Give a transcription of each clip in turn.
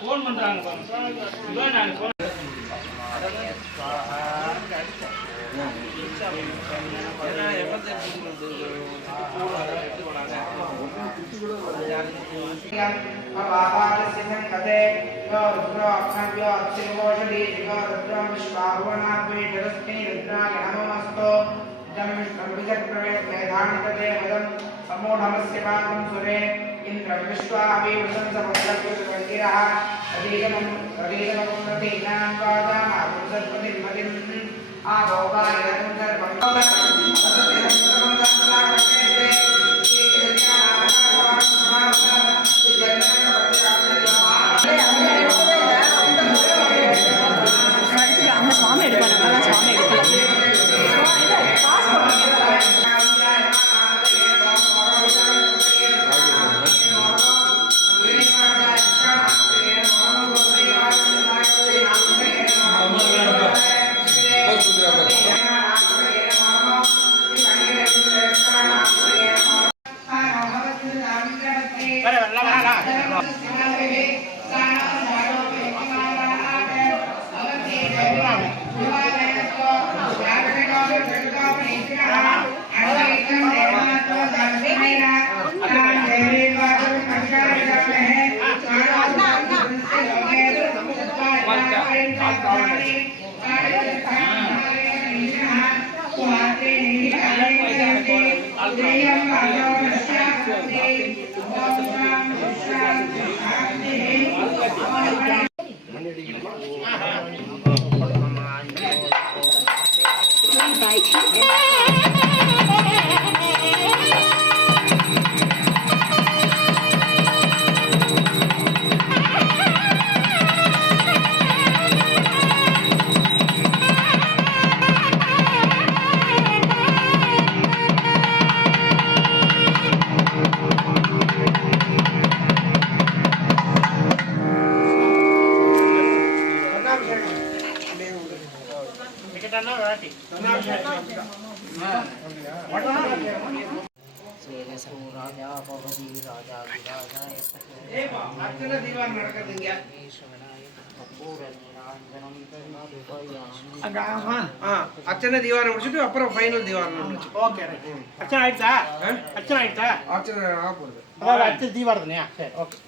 Phone பண்றாங்க समूढमस्य पाकं सुरे इन्द्रं विश्वाभि वसन्तमन्दकुलवन्दिरः अधीगमं प्रतीनां वादामापुं सर्वनिर्मतिम् आभोगायनं सर्वं स्वामी स्वामी அர்ச்சனை தீவாரம் முடிச்சுட்டு அப்புறம் ஃபைனல் தீவாரம் முடிச்சு. ஓகே அர்ச்சனை ஆயிடுச்சா? அர்ச்சனை ஆயிடுச்சா? அர்ச்சனை ஆக போகுது. அதாவது அடுத்து தீவாரத்துனையா? சரி ஓகே.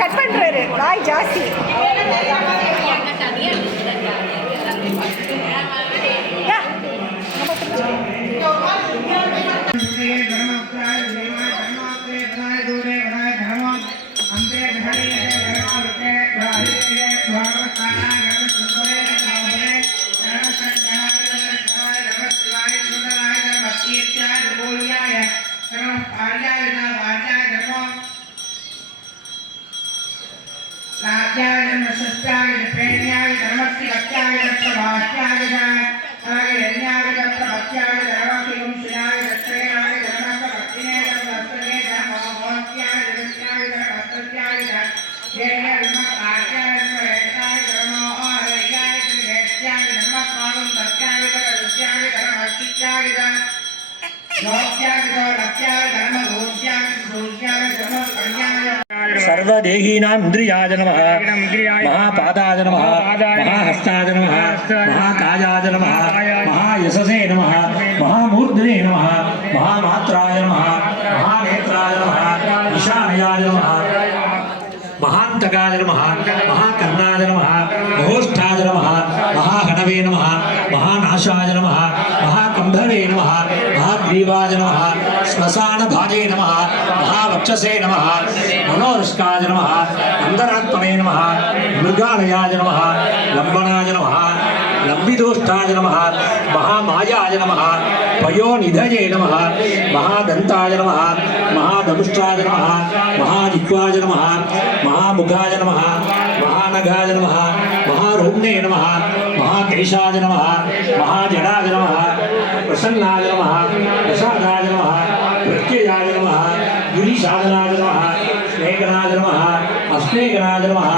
கட் பண்றாரு வாய் ஜாஸ்தி. सर्वदेहीनां इन्द्रियाय नमः महापादाय नमः महाहस्ताय नमः महाकायाय नमः महायशसे नमः महामूर्धने नमः महामात्राय नमः महानेत्राय नमः ईशानयाय नमः महान्तकाय नमः महाकर्णाय नमः महोष्ठाय नमः महाहणवे नमः महानाशाय नमः महाकम्भवे नमः महाग्रीवाय नमः श्मशानभाजे नमः महावक्षसे नमः मनोरुष्काय नमः अन्तरात्मने नमः मृगालयाय नमः लम्बनाय नमः लम्बिदोष्टाय नमः महामायाय नमः पयोनिधये नमः महादन्ताय नमः महादंष्ट्राय नमः महाजिह्वाय नमः महामुखाय नमः महानगाय नमः महारोम्णे नमः महाकेशाय नमः महाजडाय नमः प्रसन्नाय नमः प्रसादाय नमः प्रत्ययाय नमः गिरिसाधनाय नमः स्नेहनाय नमः अस्नेहनाय नमः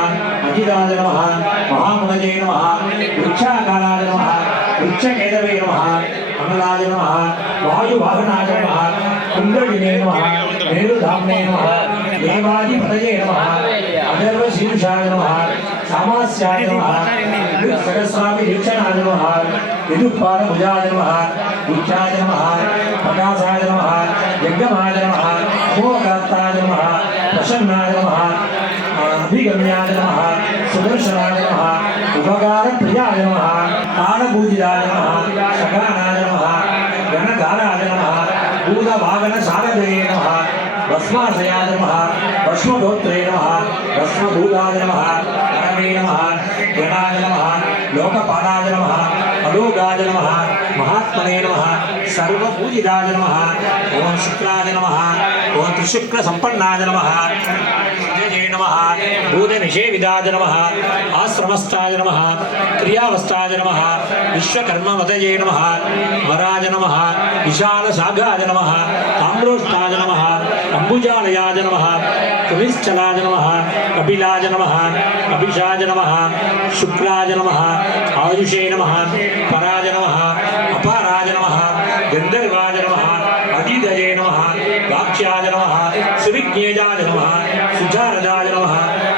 अजिताय नमः महामुनये नमः वृक्षाकाराय नमः वृक्षकेतवे नमः अमलाय नमः वायुवाहनाय नमः कुण्डलिने नमः मेरुधाम्ने नमः देवादिपतये नमः अधर्वशीर्षाय नमः सामास्याय नमः सरस्वामी दीक्षणाय नमः विदुःपादभुजाय नमः दीक्षाय नमः प्रकाशाय नमः यज्ञमाय नमः मोहकर्ताय नमः प्रसन्नाय नमः अभिगम्याय नमः सुदर्शनाय नमः उपकारप्रियाय नमः कालपूजिताय नमः सकानाय नमः गणकाराय नमः भूतवागनसारथये नमः भस्माशयाय नमः भस्मगोत्रे नमः भस्मभूताय नमः परमे नमः गणाय नमः लोकपालाय नमः अलोगाय नमः महात्मने नमः सर्वपूजिताय नमः ओम शुक्लाय नमः ओम त्रिशुक्लसम्पन्नाय नमः जय नमः भूतनिषेविदाय नमः आश्रमस्थाय नमः क्रियावस्थाय नमः विश्वकर्मवतये नमः वराय नमः विशालसागाय नमः ताम्रोष्ठाय नमः अम्बुजालयाय नमः कुमिश्चलाय नमः कपिलाय नमः कपिशाय नमः शुक्लाय नमः आयुषे नमः पराय नमः अपाराय नमः गन्धर्वाय नमः अतिदये नमः वाक्ष्याय नमः सुविज्ञेयाय नमः सुचारदाय नमः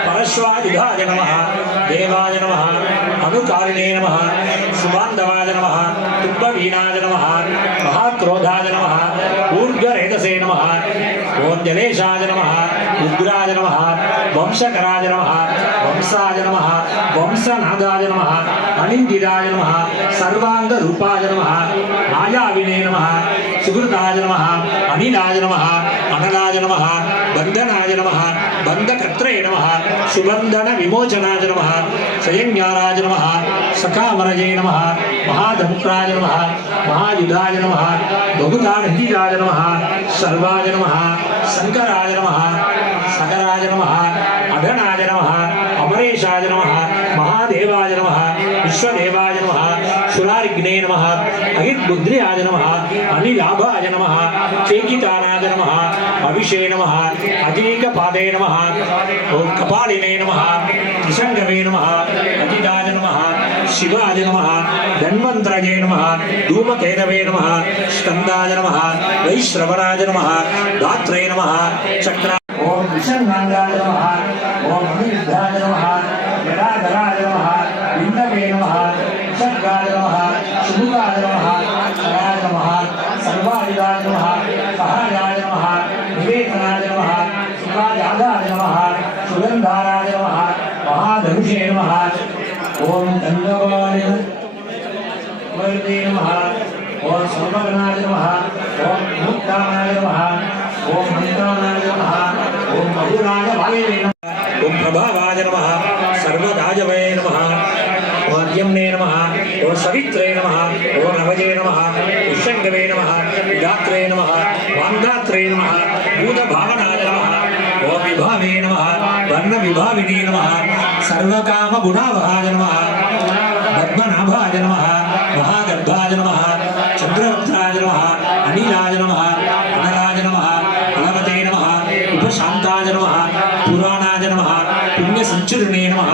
परश्वायुधाय नमः देवाय नमः अनुकारिणे नमः सुबान्धवाय नमः तुम्बवीणाय नमः महाक्रोधाय नमः ऊर्ध्वरेतसे नमः ओम जलेशाय नमः उग्राय नमः वंशकराय नमः वंशाय नमः वंशनादाय नमः अनिन्दिताय नमः सर्वाङ्गरूपाय नमः मायाविने नमः सुहृदाय नमः अनिलाय नमः अनलाय नमः बन्धनाय नमः बन्धकर्त्रे नमः सुबन्धन विमोचनाय नमः स्वयंज्ञानाय नमः सखामरजे नमः महादंत्राय नमः महायुधाय नमः बहुतानहिताय नमः सर्वाय नमः शंकराय नमः सकराय नमः अघनाय नमः अमरेशाय नमः महादेवाय नमः विश्वदेवाय नमः सुरारिग्ने नमः अहिर्बुद्ध्याय नमः अनिलाभाय नमः चेकितानाय नमः अभिषे नमः अजीकपादे नमः ओम कपालिने नमः त्रिशङ्गवे नमः अजिताय नमः शिवाय नमः धन्वन्तरये नमः धूमकेतवे नमः स्कन्दाय नमः वैश्रवणाय नमः धात्रे नमः चक्र ओम विषन्नागाय नमः ओम अनिरुद्धाय नमः जडाधराय नमः इन्दवे नमः विसर्गाय नमः शुभुकाय नमः कराय नमः सर्वायुधाय नमः सहायाय नमः निवेदनाय नमः सुखायादाय नमः सुगन्धाराय नमः महाधनुषे नमः ओम गंगवाय नमः ओम सर्वगणाय नमः ओम मुक्तानाय नमः ओम मंत्रानाय नमः ओम मधुराय वायवे नमः ओम प्रभावाय नमः सर्वदाजवे नमः ओम यम्ने नमः ओम सवित्रे नमः ओम नवजे नमः विशंगवे नमः विधात्रे नमः वान्दात्रे नमः भूतभावनाय नमः ओम विभावे नमः वर्ण विभाविने नमः सर्वकाम गुणावहाय नमः पद्मनाभाय नमः महागर्भाय नमः चंद्रवक्त्राय नमः अनिलाय नमः अनलाय नमः अलवते नमः उपशान्ताय नमः पुराणाय नमः पुण्यसञ्चुरिणे नमः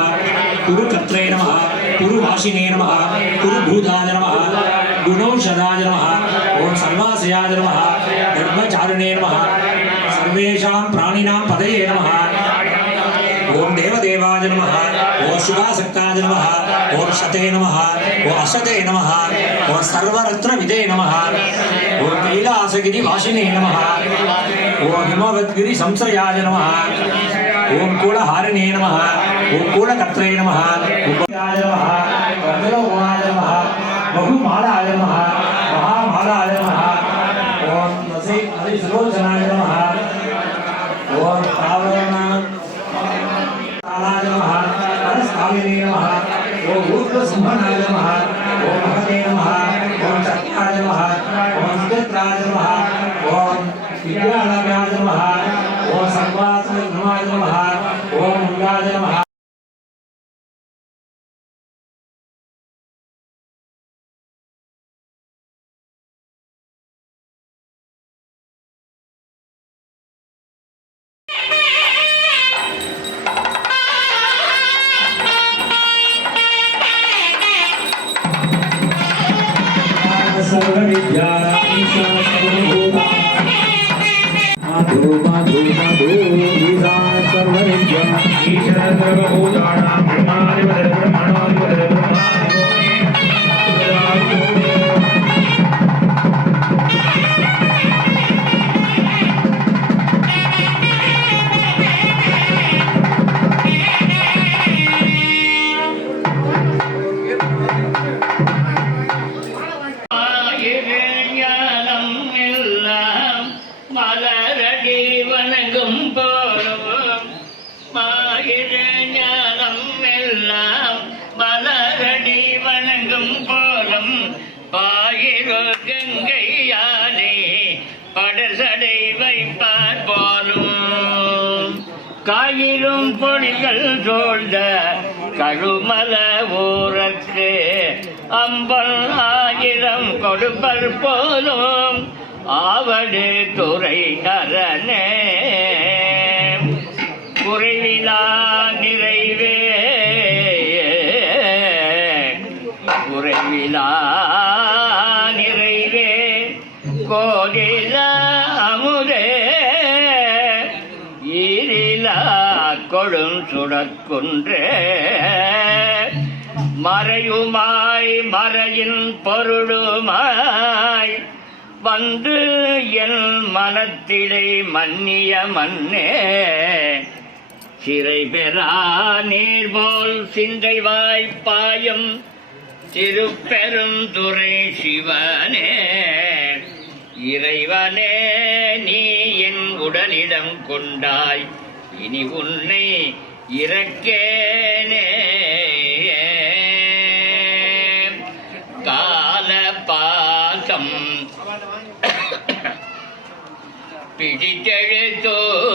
कुरुकर्त्रे नमः कुरुवासिने नमः कुरुभूताय नमः गुणौषधाय नमः ओम सर्वास गर्भाश्रयाय नमः गर्भचारिणे नमः सर्वेषां प्राणिनां पदये नमः ओम देवदेवाय नमः ओम शिवासक्ताय नमः ओम शते नमः ओम असते नमः ओम सर्वरत्नविदे नमः ओम कैलासगिरिवासिने नमः ओम हिमवद्गिरि संश्रयाय नमः ओम कूलहारिणे नमः ओम कूलकर्त्रे नमः ओम नमः वज्रगुणाय नमः बहुमालाय नमः महामालाय नमः ओम नसिलोचनाय नमः ओम तावरणाय नमः परस्ताविने नमः ओम ऊर्ध्वसिंहनाय नमः ओम महते नमः ओम शक्ताय नमः ओम सुचित्राय नमः ओम विद्यालयाय नमः ओम सर्वात्मनाय नमः ओम मुंडाय नमः மலரடி வணங்கும் போலும் மாயிர ஞானம் எல்லாம் மலரடி வணங்கும் போலும் பாயிரு கங்கையானே படசடை வைப்பார் போலும் காயிரும் பொடிகள் சூழ்ந்த கழுமல ஊரற்கு அம்பல் ஆயிரம் கொடுப்பர் போலும் ஆவடு துறை அரணே குறைவிலா நிறைவே குறைவிலா நிறைவே கோடில அமுதே ஈரிலா கொடும் சுடற்குன்றே மறையுமாய் மறையின் பொருளுமாய் வந்து என் மனத்திலே மன்னிய மன்னே சிறை பெறா நீர் போல் சிந்தை வாய்ப்பாயும் திருப்பெருந்துறை சிவனே இறைவனே நீ என் உடலிடம் கொண்டாய் இனி உன்னை இறக்கேனே கால பாசம்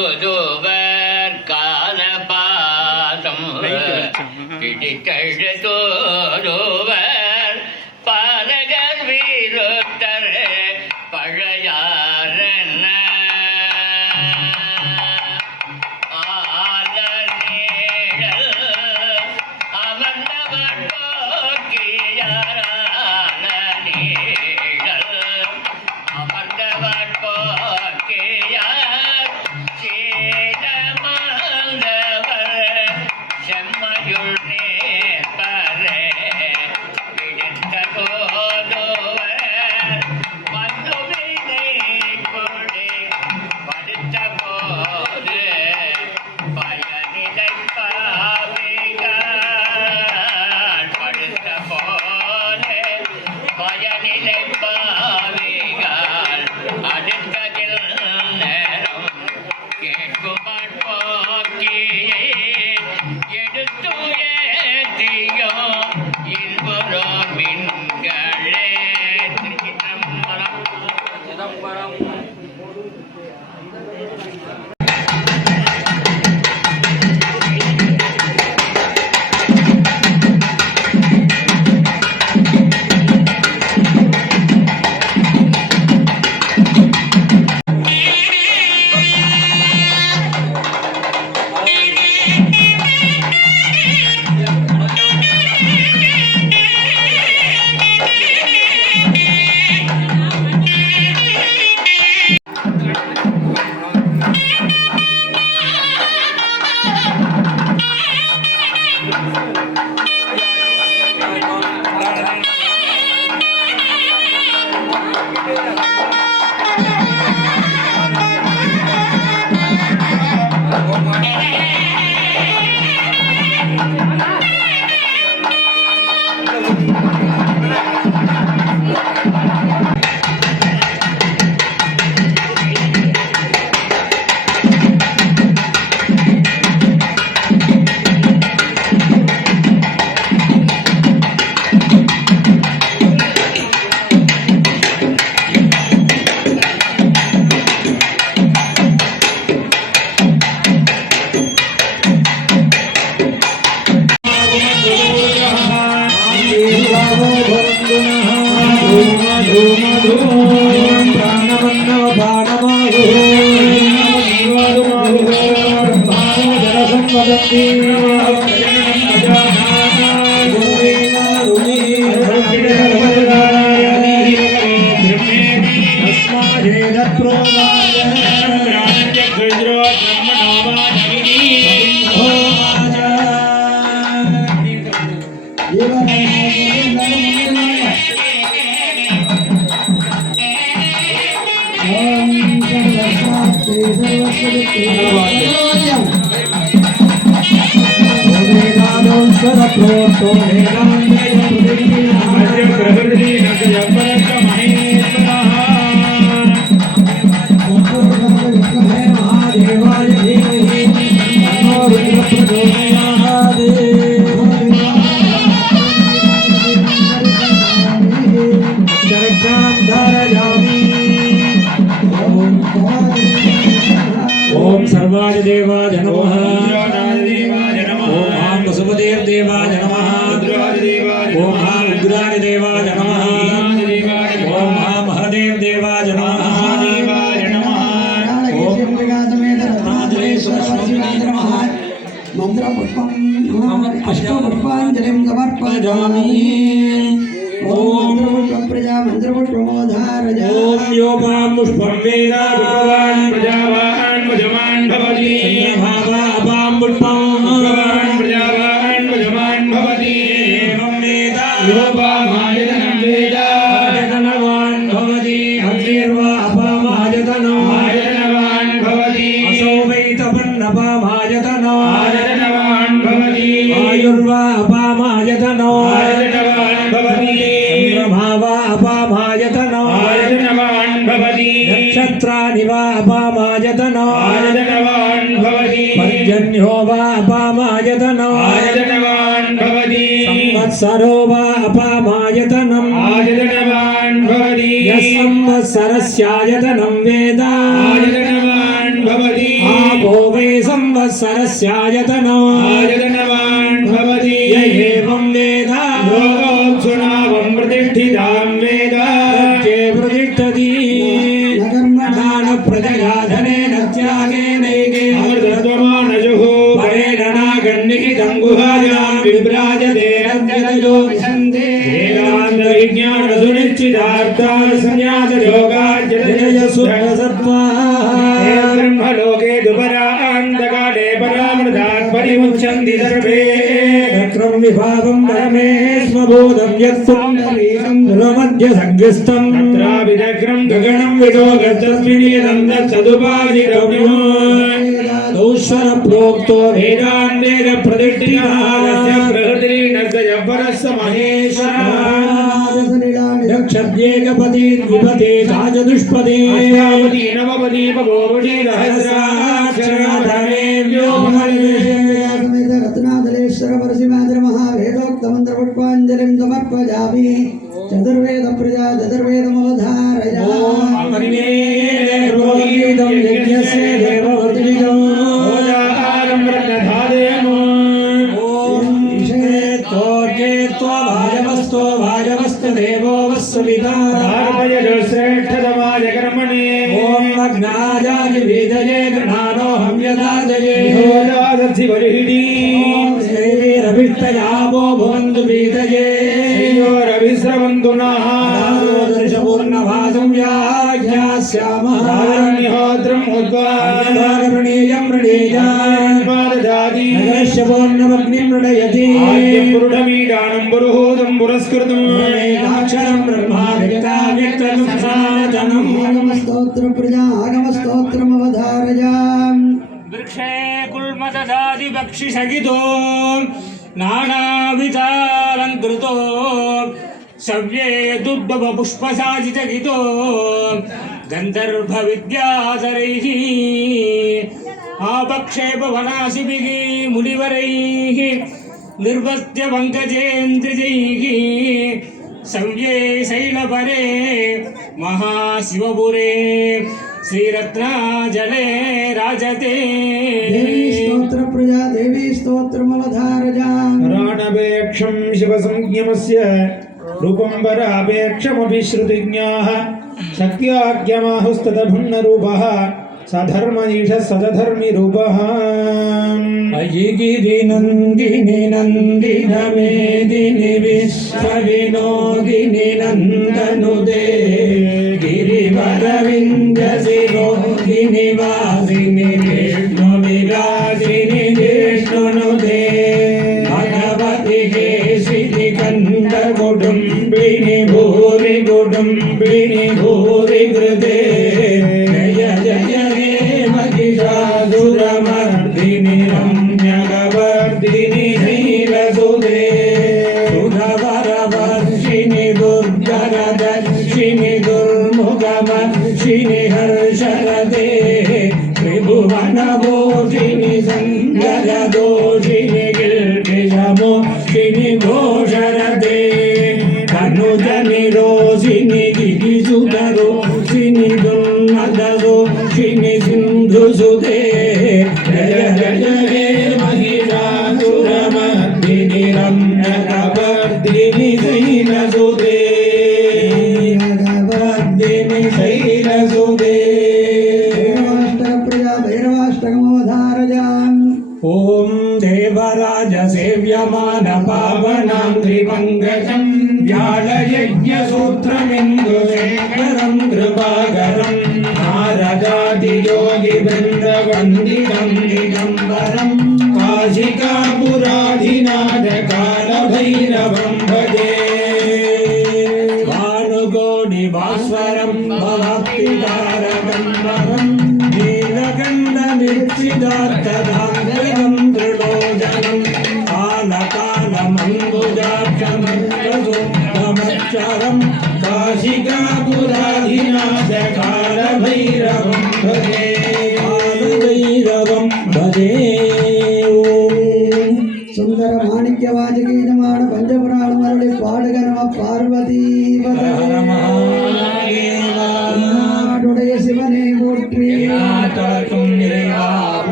பிடித்தெழுதோதுவர் காலபாதம் பிடித்தெழுதோதுவர் பாலகர் வீரத்தர் பழையாரன ஆலர் நீழல் அமர்ந்தவர் போக்கியாரான நீழல் அமர்ந்தவர் போக்கியார் சேதமாந்தவர் செம்மையுள் நேர்பரே ओम सर्वाय देवाय नमः। ओम आम वसुदेव देवाय नमः। ओम आम उग्राय देवाय नमः। ओम आम महादेव देवाय नमः। ओम मंत्रपुष्पांजलिं समर्पयामि। ओम प्रजा मंत्रपुष्पमोधारया। ओम योगां पुष्पं वेदा प्रजावान् भजमान् भवति भावा अपां पुष्पं भगवान् प्रजावान् भजमान् भवति एवं वेदा योपामायतनं वेद आयतनवान् भवति अग्निर्वा अपामायतनो आयतनवान् भवति असौ वै तपन्नपामायतनो आयतनवान् भवति आयुर्वा अपामायतनो आयतनवान् भवति चन्द्रमा वा अपामायतनो आयतनवान् भवति नक्षत्राणि वा अपामायतनो आयतनवान् भवति पर्जन्यो वा अपामायतनो आयतनवान् भवति संवत्सरो वा अपामायतनम् आयतनवान् भवति यः संवत्सरस्यायतनं वेद आयतनवान् भवति आपो वै संवत्सरस्यायतनो आयतनवान् भवति य एवं वेद योगोत्सुनावं प्रतिष्ठितां वेद प्रत्ये प्रतिष्ठति दानप्रजया धनेन त्यागेनैके अमृतत्वमानजुः परेण नागन्निहितं गुहायां विभ्राजते रञ्जतयो विशन्ते वेदान्तविज्ञानसुनिश्चितार्थाः संन्यासयोगाज्यतयसुद्धसत्त्वाः ब्रह्मलोके दुपरान्तकाले परामृतात् परिमुच्यन्ति सर्वे चक्रं विभावं परमेश्वबोधं यत्सुन्दरीकं गुणमध्य सङ्गस्थं तत्राभिदग्रं गगनं विदो गच्छस्मिनीदं तत्सदुपाधिगम्यो दौश्वर प्रोक्तो वेदान्तेन प्रतिष्ठितः प्रकृतिर्नस्य परस्य महेश्वरः दक्षद्येकपदी द्विपदे चाचतुष्पदे अष्टावती नवपदी पवोरुषि सहस्राक्षराधनेभ्यो रत्नादलेश्वर परशिवाद्र महावेदोक्त मंत्रपुष्पांजलिं समर्पयामि। चतुर्वेद प्रजा चतुर्वेदमवधारया। रोहितं यज्ञस्य देववर्तिकम् ओजारं रत्नधादेमो भाजवस्तो भाजवस्तु देवो वस्सुविता धारपयजो श्रेष्ठतमाय कर्मणे ओम मग्नाजानि वेदये गृहाणोऽहं यदादये ओजादधि बलिहिडी ओम श्रीवीरभिष्टयामो भवन्तु वेदये रविस्रवन्तु न दर्शपूर्णभासं व्याख्यास्यामः कारुण्यहोत्रम् उद्वारणीयं मृणीजादि पूर्णमग्निं मृडयति पुरुषमीडानं पुरुहूतं पुरस्कृतम् अक्षरं ब्रह्मा व्यक्तं सनातनम् आगमस्तोत्र प्रजा आगमस्तोत्रमवधारयाम् वृक्षे कुल्मददादि बक्षिसहितो नानाविधालङ्कृतो सव्ये दुर्दभ पुष्पसाजितहितो गन्धर्वविद्याधरैः आपक्षेपवनाशिभिः मुनिवरैः निर्वस्त्य पङ्कजेन्द्रिजैः सव्ये शैलपरे महाशिवपुरे श्रीरत्नाजले राजते देवी स्तोत्र प्रजा देवी स्तोत्रमवधारयाम् राणवेक्षं शिवसंज्ञमस्य रूपं वरापेक्षमपि श्रुतिज्ञाः शक्त्याज्ञमाहुस्तदभिन्नरूपः सधर्मनीशः सदधर्मिरूपः अयिगिरि नन्दिनि नन्दिन मेदिनि विश्वविनोदिनि नन्दनुदे गिरिवरविन्दशिरोदिनि वासिनि विष्णुविलासिनि विष्णुनुदे भगवति केशिनि कण्ठकुटुम्बिनि भूरि कुटुम्बिनि भूरि कृते जय जय हे महिषासुरमर्दिनि रम्यकवर्दिनि नीलसुदे सुरवरवर्षिणि दुर्धरदर्शिनि दुर्मुखवर्षिणि हर्षरदे त्रिभुवनभूषिणि सङ्गरदोषिणि गिरिशमोषिणि घोषरदे धनुजनिरोषिणि गिरिसुतरोषिणि दुर्नदरोषिणि सिन्धुसुते जय जय हे महिषासुरमर्दिनि रम्यकवर्दिनि शैलसुते वर्दिनि शैलसुते भैरवाष्टकप्रजा भैरवाष्टकमवधारयाम् ॐ देवराज सेव्यमान पावनां त्रिपङ्कजं व्यालयज्ञसूत्रमिन्दुशेखरं कृपाकरं नारदादियोगिवृन्दवन्दितं दिगम्बरं काशिकापुराधिनाथकालभैरवं भजे भानुकोटिभास्वरं भवक्तितारकं वरं नीलकण्ठनिर्सिदार्थदाङ्गं त्रिलोचनं कालकालमम्बुजाक्षमक्षरं काशिकापुराधिनाथकालभैरवं भजे कालभैरवं भजे சுந்தர மாணிக்க வாஜகீனமான பஞ்சபுராணம் அருளி பாடுக நம பார்வதி நாடுடைய சிவனே போற்றி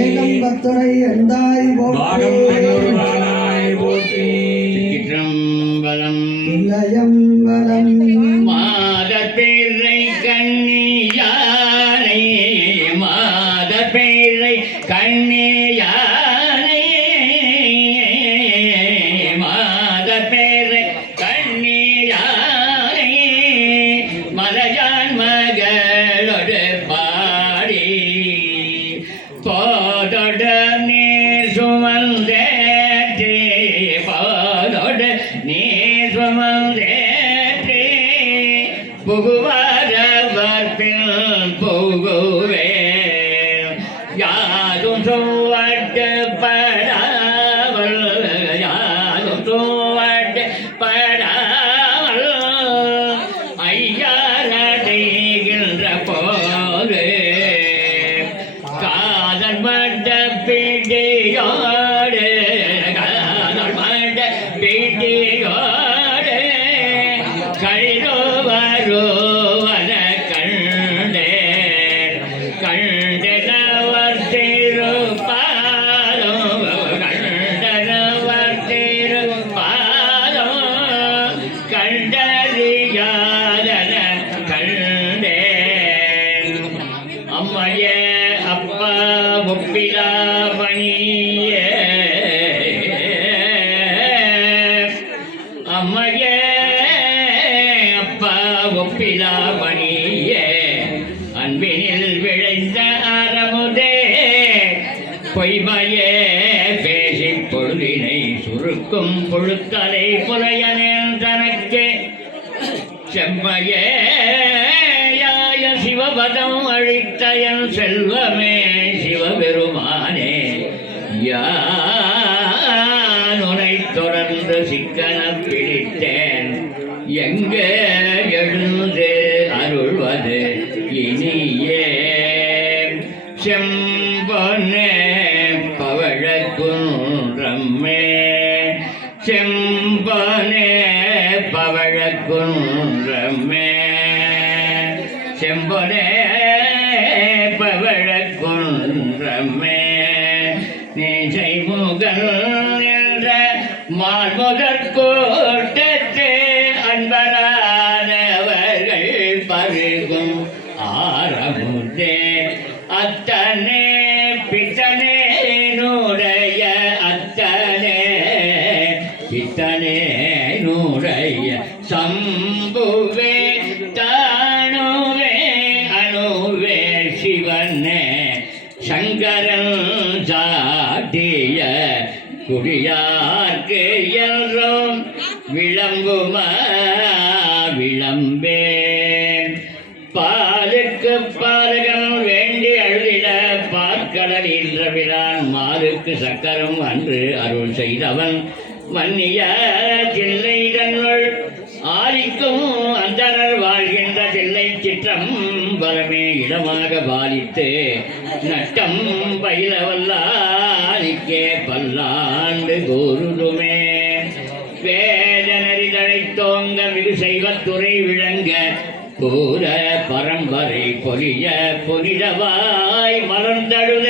ஏகம் பத்துரை எந்தாய் போற்றி சிற்றம்பலம் இல்லயம் வலம் மாதப்பேரை கண்ணியானை மாதப்பேரை கண்ணியானை மாதப்பேரை கண்ணியானை மலையான் மகளோடு பாடி போதொட நீர் சுமந்தேற்றே போதொட நீர் சுமந்தேற்றே புகுவாரவர் பின் புகுவேன் யாரும் சுவட்டு படாமல் யாரும் சுவட்டு படாமல் ஐயாரடைகின்ற போது காதல் மண்ட பிடியோடு காதல் மண்ட பிடியோடு கழிதோ வருவத கண்டேன் கண்டனவர் திருப்பாதம் கண்டனவர் திருப்பாதம் கண்டறியாதன கண்டேன் அம்மையே அப்பா முப்பிலாமணியே அம்மையே அப்பா ஒப்பிலா மணியே அன்பினில் விளைந்த அறமுதே பொய்மையே பேசி பொழுதினை சுருக்கும் புழுத்தலை புலையனேன் தனக்கே செம்மையே சிவபதம் அழித்த என் செல்வமே சிவபெருமானே யானுனை தொடர்ந்து சிக்கன பிடித்தேன் எங்கே எழுந்து அருள்வது இனியே செம்பொன்னே பவழக்குன்றம்மே செம்பொன்னே பவழக்குன்றம்மே செம்பொனே பவழக்குன்றம்மே நீசை முகல் என்ற மால்முதற் கூட்டத்தே அன்பரானவர்கள் பருகும் ஆரமுதே அத்தனே பித்தனே நூடைய அத்தனே பித்தனே நூடைய சம்புவே தானுவே அணுவே சிவனே சங்கரன் சாட்டிய குடியார்க்கு என்றும் விளம்புமா விளம்பே பாலுக்கு பாலகன் வேண்டி அழுதிட பார்க்கடல் ஈன்றவிழான் மாலுக்கு சக்கரம் அன்று அருள் செய்தவன் மன்னிய தில்லை தன்னுள் ஆலிக்கும் அந்தனர் வாழ்கின்ற தில்லை சிற்றம் பலமே இடமாக பாலித்து நட்டம் பயிலவல்லாலிக்கே பல்லாண்டு கூறுதுமே வேதனறி தழைத்தோங்க மிகு செய்வத்துறை விளங்க பூர பரம்பரை பொலிய புனிதவாய் மலர்ந்தழுத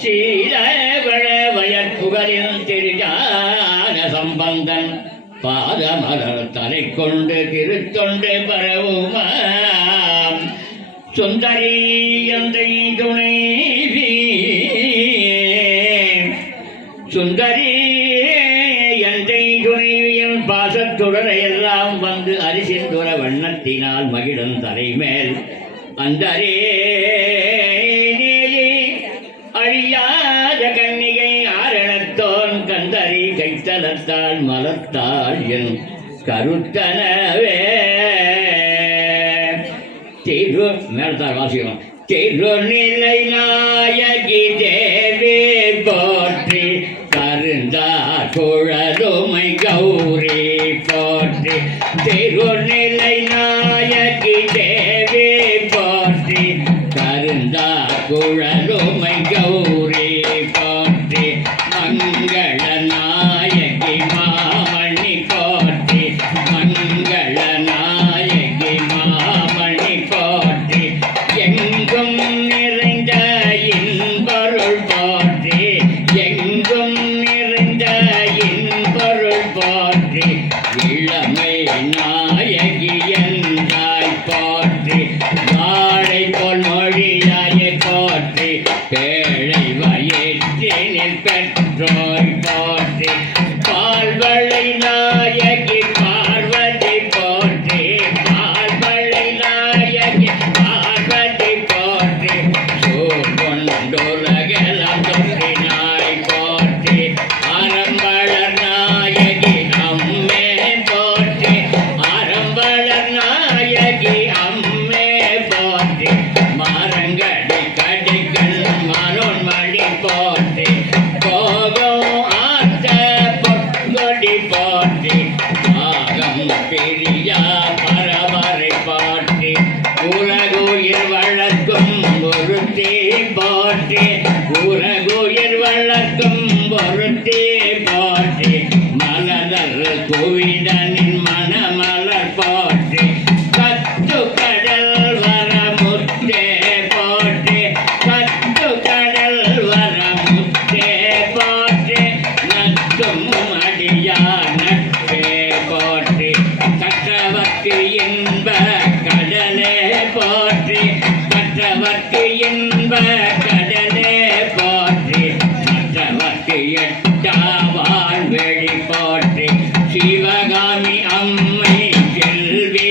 சீரவள வயற்புகரில் திருஞான சம்பந்தன் பாதமலர் தலை கொண்டு திருத்தொண்டு பரவுமாம் சுந்தரி எந்தை துணைவி சுந்தரி எந்தை துணைவியின் பாசத்துடரை எல்லாம் வந்து அரிசிந்துர வண்ணத்தினால் மகிழும் தலைமேல் அந்தரே நீலி அழியாத கன்னிகை ஆரணத்தோன் கந்தரி கைத்தலத்தால் மலத்தாள் என் கருத்தனவே திரு மேலத்தால் வாசிக்கிறோம் திருநிலை நாயகி தேவி போற்றி கருந்தா குழலுமை கௌரி போற்றி திருநிலை நாயகி தேவி போற்றி கருந்தா குழலுமை கௌரி போற்றி மங்கள நாயகி மாமணி போற்றி மங்கள நாயகி மாமணி போற்றி எங்கும் நிறைந்த இன்பொருள் போற்றி எங்கும் நிறைந்த இன்பொருள் போற்றி இளமை நாயகி என்றாய் போற்றி வாழை போல் மொழியாய போற்றி பேழை வயிற்றினில் பெற்றோய் போற்றி பால்வளை நாயகி பார்வதி போற்றி பால்வளை நாயகி பார்வதி போற்றி சூர்கொண்டுலகெல்லாம் தொற்றினாய் போற்றி அறம்பளர் நாயகி அம்மே போற்றி அறம்பளர் நாயகி அம்மே போற்றி மரங்கடி கடிகள் மனோன்மணி போற்றி போகும் ஆத்த பொற்கொடி போற்றி ஆகம் பிரியா பரவரை போற்றி உலகுயிர் வளர்க்கும் பொருத்தி போற்றி உலகுயிர் வளர்க்கும் பொருத்தி போற்றி மலர் குவிதனின் மணமலர் போற்றி கத்து கடல் வரமுத்தே போற்றி கத்து கடல் வரமுத்தே போற்றி நத்தும் அடியா நட்பே போற்றி கற்றவர்க்கு இன்ப கடலே போற்றி கற்றவர்க்கு இன்ப கடலே போற்றி மற்றவர்க்கு எட்டா வாழ்வெளி போற்றி சிவகாமி அம்மை செல்வி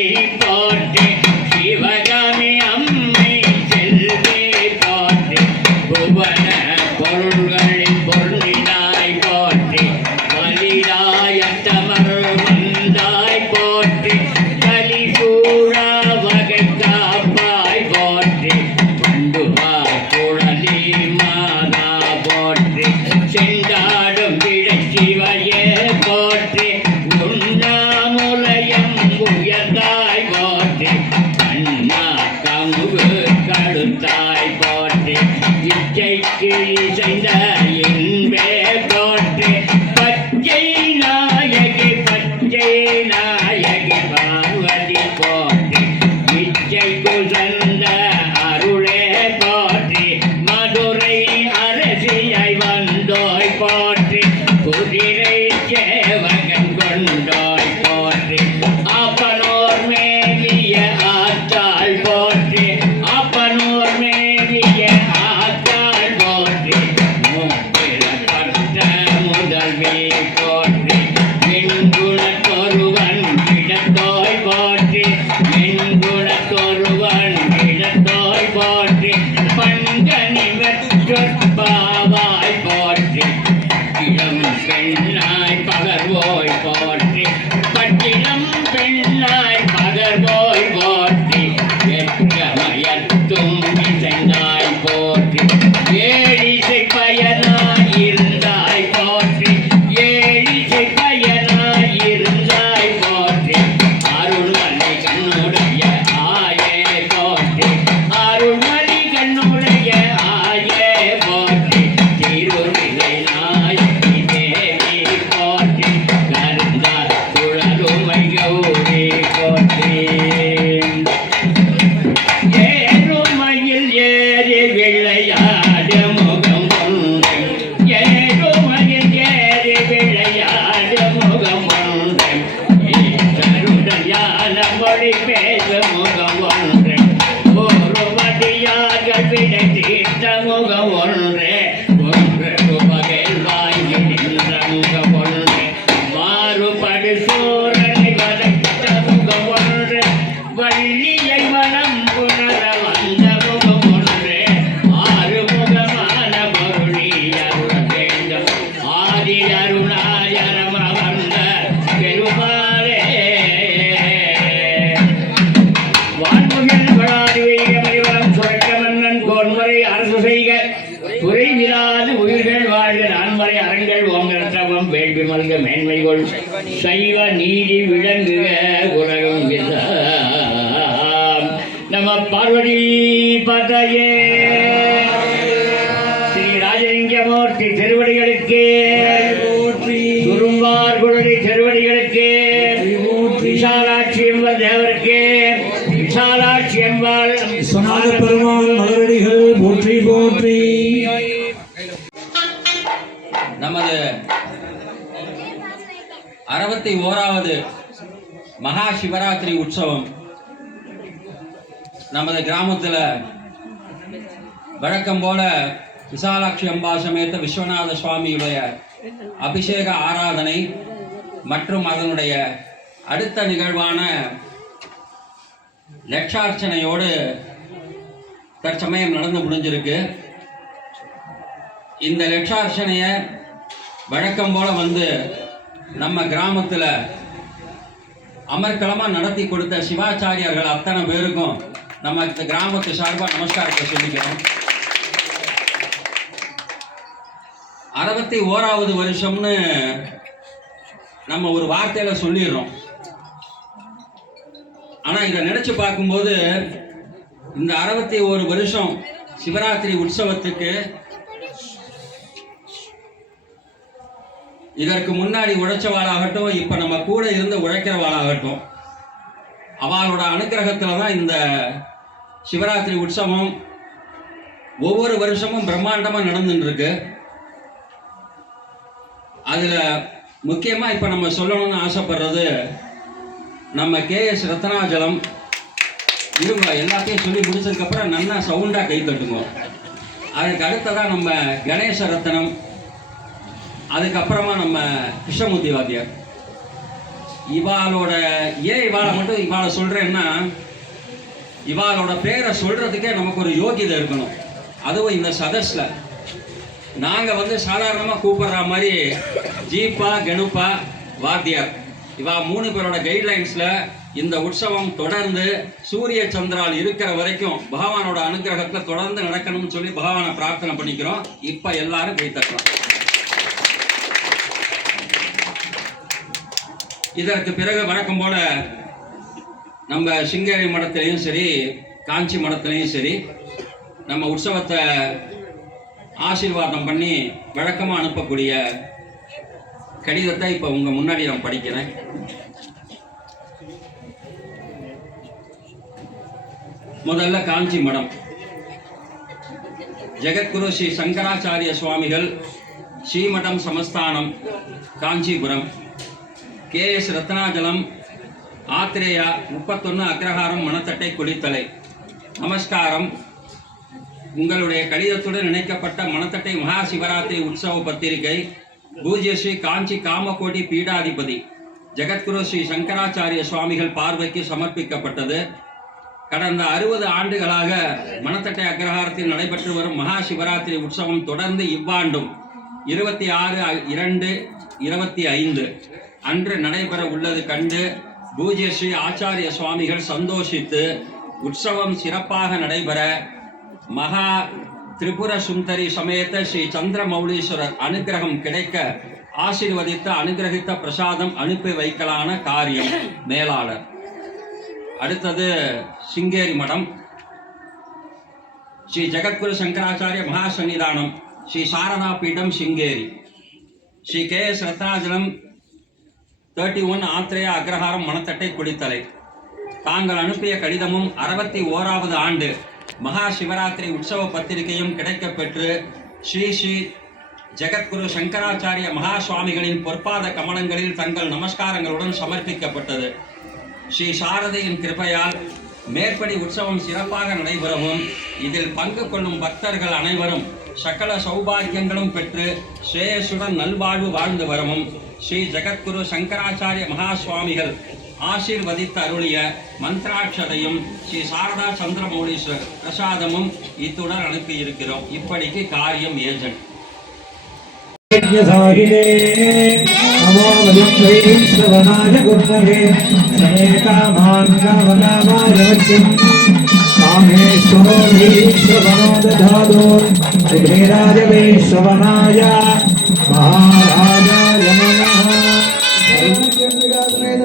கலிசூழா வகை காப்பாய் போற்றி பண்டுவா குழலி மாதா போற்றி செங்காடும் விழச்சிவையே போற்றி உண்ணாமுலையம் உயர்ந்தாய் போற்றி கண்ணா கமுகு கழுத்தாய் போற்றி இச்சைக்கு இசைந்த இன்பே போற்றி பச்சை நாயகி பார்வதி போற்றி இச்சை குசந்த அருளே போற்றி மதுரை அரசியாய் வந்தோய் போற்றி குதிரை சேவகன் கொண்டோய் போற்றி அப்பனோர் மேவிய ஆத்தாள் போற்றி அப்பனோர் மேவிய ஆத்தாள் போற்றி மூப்பில பட்ட முதல்வி போற்றி மின்குணத்தொருவன் இடத்தோய் போற்றி மின்குணத்தொருவன் இடத்தோய் போற்றி பங்கனி வெற்றற்பாவாய் போற்றி இளம் பெண்ணாய் பகர்வோய் போற்றி பட்டினம் பெண்ணாய் பகர்வோய் போற்றி எற்றமயத்தும் இசைந்தாய் போற்றி ஏழிசை பயனாய் இருந்தாய் போற்றி ஏழிசை பயனாய் இருந்தாய் போற்றி அருள்மணி கண்ணுடைய ஆயே போற்றி அருள்மணி கண்ணுடைய ஆயே போற்றி திருவிலை நாயகி தேவி போற்றி கருந்தார் குழலுமை கௌரி போற்றி ஏறுமையில் ஏறி விளையாடு முகம் ஒன்று ஏறுமையில் ஏறி விளையாடு முகம் ஒன்று ஈஸ்வருடன் யான மொழி பேச முகம் ஒன்று ஒருவடியார்கள் விடை தீர்த்த முகம் ஒன்று ஒன்று பகல் வாங்கி நின்ற முகம் ஒன்று மாறுபடு சோழனை வதைத்த முகம் ஒன்று வள்ளியை மனம் புணர வந்த முகம் ஒன்று ஆறுமுகமான பொருளி அருள வேண்டும் ஆதி அருணாயரம் வந்த பெருமாளே வான்முகில் வளாது வெய்க மறிவரம் சுரக்க மன்னன் கோன்முறை அரசு செய்க குறைவிலாது உயிர்கள் வாழ்க நான்மறை அரண்கள் ஓங்கரத்தவம் வேள்வி மல்க மேன்மைகொள் சைவ நீதி விளங்குக உலகம் நம பார்வதி பதையே ஸ்ரீ ராஜலிங்கமூர்த்தி திருவடிகளுக்கு குரும்பார் குழந்தை திருவடிகளுக்கு விசாலாட்சி என்பர் தேவருக்கு விசாலாட்சி என்பாள் சொன்னாத பெருமாள் மலரடிகள் போற்றி போற்றி. நமது 61வது மகா சிவராத்திரி உற்சவம் நமது கிராமத்தில் வழக்கம் போல விசாலாட்சி அம்பா சமேத விஸ்வநாத சுவாமியுடைய அபிஷேக ஆராதனை மற்றும் அதனுடைய அடுத்த நிகழ்வான லட்சார்ச்சனையோடு தற்சமயம் நடந்து முடிஞ்சிருக்கு. இந்த லட்சார்ச்சனையை வழக்கம் போல வந்து நம்ம கிராமத்தில் அமர்க்களமாக நடத்தி கொடுத்த சிவாச்சாரியார்கள் அத்தனை பேருக்கும் நம்ம இந்த கிராமத்து சார்பாக நமஸ்காரத்தை சொல்லிக்கிறோம். 61வது வருஷம்னு நம்ம ஒரு வார்த்தையில சொல்லிடுறோம். ஆனால் இதை நினைச்சு பார்க்கும்போது இந்த 61 வருஷம் சிவராத்திரி உற்சவத்துக்கு இதற்கு முன்னாடி உழைச்சவாளாகட்டும், இப்போ நம்ம கூட இருந்து உழைக்கிறவாளாகட்டும், அவளோட அனுக்கிரகத்தில் தான் இந்த சிவராத்திரி உற்சவம் ஒவ்வொரு வருஷமும் பிரம்மாண்டமாக நடந்துட்டு இருக்கு. அதில் முக்கியமாக இப்போ நம்ம சொல்லணும்னு ஆசைப்படுறது நம்ம கேஎஸ் ரத்னாஜலம். இருங்க, எல்லாத்தையும் சொல்லி முடிச்சதுக்கப்புறம் நல்லா சவுண்டாக கை தட்டுங்க. அதுக்கு அடுத்ததாக நம்ம கணேச ரத்னம், அதுக்கப்புறமா நம்ம கிருஷ்ணமூர்த்தி வாத்தியார். இவாளோட இவாளை மட்டும் இவாளை சொல்கிறேன்னா, இவாளோட பேரை சொல்கிறதுக்கே நமக்கு ஒரு யோகிதை இருக்கணும். அதுவும் இந்த சதஸில் நாங்கள் சாதாரணமாக கூப்பிட்ற மாதிரி ஜீப்பா, கணுப்பா, வாத்தியார், இவா 3 பேரோட கைட்லைன்ஸில் இந்த உற்சவம் தொடர்ந்து சூரிய சந்திரால் இருக்கிற வரைக்கும் பகவானோட அனுகிரகத்துல தொடர்ந்து நடக்கணும்னு சொல்லி பகவானை பிரார்த்தனை பண்ணிக்கிறோம். இப்ப எல்லாரும் கை தட்டலாம். இதற்கு பிறகு வழக்கம் போல நம்ம சிங்கேரி மடத்திலையும் சரி, காஞ்சி மடத்திலையும் சரி, நம்ம உற்சவத்தை ஆசீர்வாதம் பண்ணி வழக்கமாக அனுப்பக்கூடிய கடிதத்தை இப்போ உங்கள் முன்னாடி நான் படிக்கிறேன். முதல்ல காஞ்சி மடம். ஜெகத்குரு ஸ்ரீ சங்கராச்சாரிய சுவாமிகள், ஸ்ரீமடம் சமஸ்தானம், காஞ்சிபுரம், KS ரத்னாஜலம், ஆத்ரேயா, 31 அக்ரஹாரம், மணத்தட்டை, குளித்தலை. நமஸ்காரம். உங்களுடைய கடிதத்துடன் இணைக்கப்பட்ட மணத்தட்டை மகா சிவராத்திரி உற்சவ பத்திரிகை பூஜ்ய ஸ்ரீ காஞ்சி காமகோடி பீடாதிபதி ஜெகத்குரு ஸ்ரீ சங்கராச்சாரிய சுவாமிகள் பார்வைக்கு சமர்ப்பிக்கப்பட்டது. கடந்த 60 ஆண்டுகளாக மணத்தட்டை அக்ரஹாரத்தில் நடைபெற்று வரும் மகா சிவராத்திரி உற்சவம் தொடர்ந்து இவ்வாண்டும் 26/2/25 அன்று நடைபெற உள்ளது கண்டு பூஜ்ய ஸ்ரீ ஆச்சாரிய சுவாமிகள் சந்தோஷித்து உற்சவம் சிறப்பாக நடைபெற மகா திரிபுர சுந்தரி சமேத ஸ்ரீ சந்திரமௌலீஸ்வரர் அனுகிரகம் கிடைக்க ஆசீர்வதித்த அனுகிரகித்த பிரசாதம் அனுப்பி வைக்கலான காரியம். மேலாளர். அடுத்தது சிங்கேரி மடம். ஸ்ரீ ஜெகத்குரு சங்கராச்சாரிய மகா சன்னிதானம், ஸ்ரீ சாரதா பீடம், சிங்கேரி. ஸ்ரீ KS ரத்னாஜலம், 31 ஆத்ரேயா அக்ரஹாரம், மணத்தட்டை, குளித்தலை. தாங்கள் அனுப்பிய கடிதமும் 61வது ஆண்டு மகா சிவராத்திரி உற்சவ பத்திரிகையும் கிடைக்கப்பெற்று ஸ்ரீ ஸ்ரீ ஜெகத்குரு சங்கராச்சாரிய மகா சுவாமிகளின் பொற்பாத கமலங்களில் தங்கள் நமஸ்காரங்களுடன் சமர்ப்பிக்கப்பட்டது. ஸ்ரீ சாரதையின் கிருபையால் மேற்படி உற்சவம் சிறப்பாக நடைபெறவும் இதில் பங்கு கொள்ளும் பக்தர்கள் அனைவரும் சகல சௌபாகியங்களும் பெற்று ஸ்ரேயசுடன் நல்வாழ்வு வாழ்ந்து வரவும் ஸ்ரீ ஜெகத்குரு சங்கராச்சாரிய மகா சுவாமிகள் ஆசீர்வதித்து அருளிய மந்திராட்சதையும் ஸ்ரீ சாரதா சந்திரமௌலீஸ்வர் பிரசாதமும் இத்துடன் அனுப்பியிருக்கிறோம். இப்படிக்கு காரியம் ஏஜென்ட்.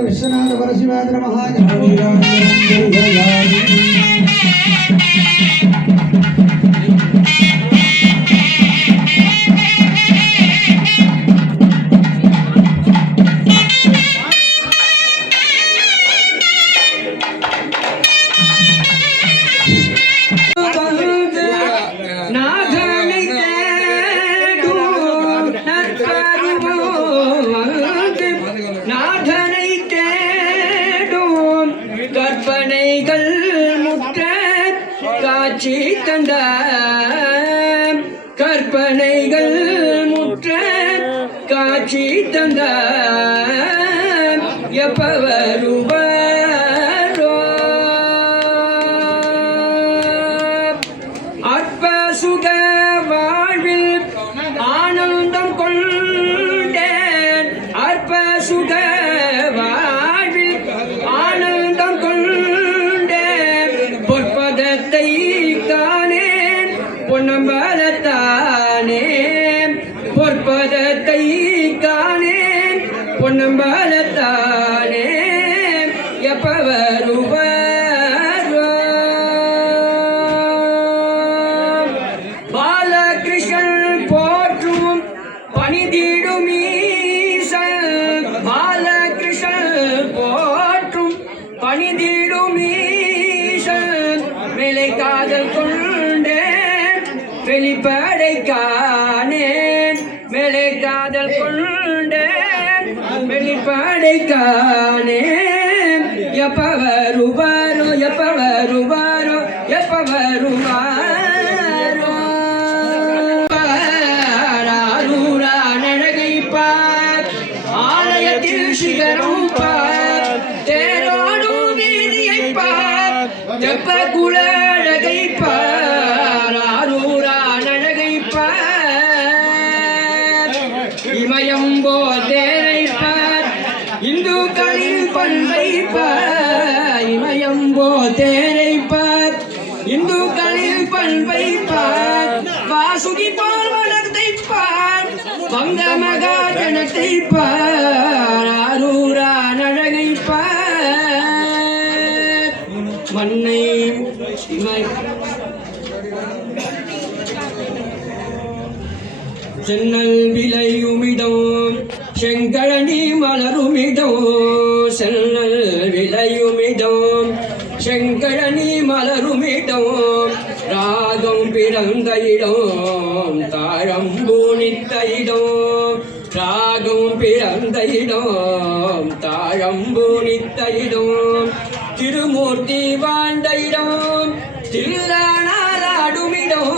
விஸ்வநாத பரசிவாதிர மகாஜ கற்பனைகள் முற்ற காட்சி தந்த கற்பனைகள் முற்ற காட்சி தந்த எப்ப வருவாரோ அற்ப சுக வாழ்வில் ஆனந்தம் கொண்டேன் அற்ப சுக பொன்னம்பலத்தானே பொற்பதத்தை காணேன் பொன்னம்பலத்தானே எப்ப வருவாரோ பாலகிருஷ்ணன் போற்றும் பணிதீடும் ஈசன் பாலகிருஷ்ணன் போற்றும் பணிதீடும் ஈசன் மேலை காதல் வெளிப்படை காணேன் மேலே காதல் கொண்டேன் வெளிப்படை காணேன் எப்ப வருவாரோ எப்ப வருவாரோ எப்ப வருவாரோ ஆரூரா நழகை பார் ஆலயத்தில் சிகரம் பார் தேரோடும் வீதியை பார் தெப்ப குல அழகை பார் இமயம் போதேரை பார் இந்துக்களின் பண்பை பார் தேரை பார் இந்துக்களில் பண்பை பார் வாசுகி போல் வளர்த்தை பார் வந்த மகாஜனத்தை பார் ஆரூரான் அழகை பார் மண்ணை சென்னல் விளையுமிடம் செங்கழனி மலருமிடம் சென்னல் விளையுமிடம் செங்கழனி மலருமிடம் ராகம் பிறந்த இடம் தாழம்பூனித்த இடம் ராகம் பிறந்த இடம் தாழம்பூனித்த இடம் திருமூர்த்தி வாழ்ந்த இடம் தில்லானாடுமிடம்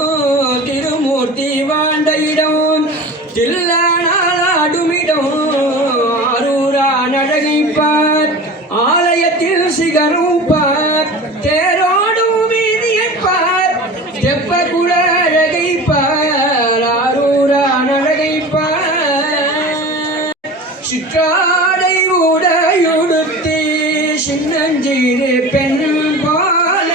திருமூர்த்தி வாழ்ந்த இடம் தில்லானாடுமிடம் ஆரூரான் அழகை பார் ஆலயத்தில் சிகரம் பார் தேரோடும் வீதியை பார் தெப்ப குல அழகை பார் ஆரூரான் அழகை பார் சிற்றாடை உடையுடுத்தி சின்னஞ்சிறு பெண் போல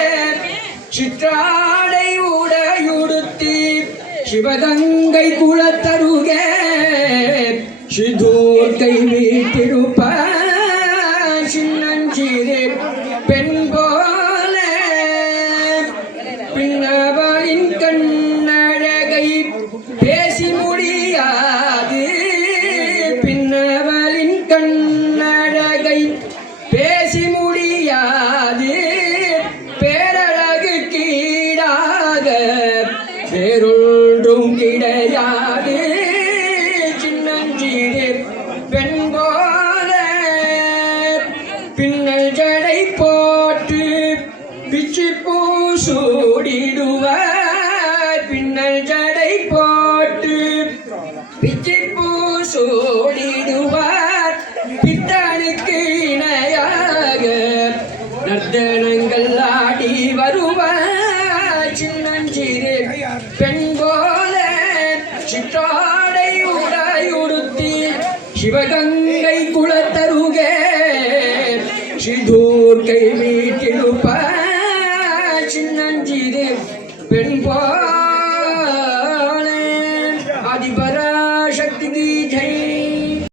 சிற்றாடை உடையுடுத்தி சிவகங்கை குலத்தருக சிதூர்கை வீட்டிருப்பார் சின்னஞ்சிறு பெண் போல பின்னவளின் கண்ணழகை பேசி முடியாது பின்னவளின் கண்ணழகை பேசி முடியாது பேரழகு கீழாக வேறொன்றும் கிடையாது சின்னஞ்சிறு பெண் போல பின்னல் ஜடை போட்டு பிச்சி பூ சூடிடுவார் பின்னல் ஜடை போட்டு பிச்சி பூ சூடிடுவார் பித்தனுக்கு இணையாக நர்த்தனங்கள் ஆடி வருவார் சின்னஞ்சிறு பெண் போல சிற்றாடை உடையுடுத்தி சிவகங்கை குலத்தருகே சிதூர்கை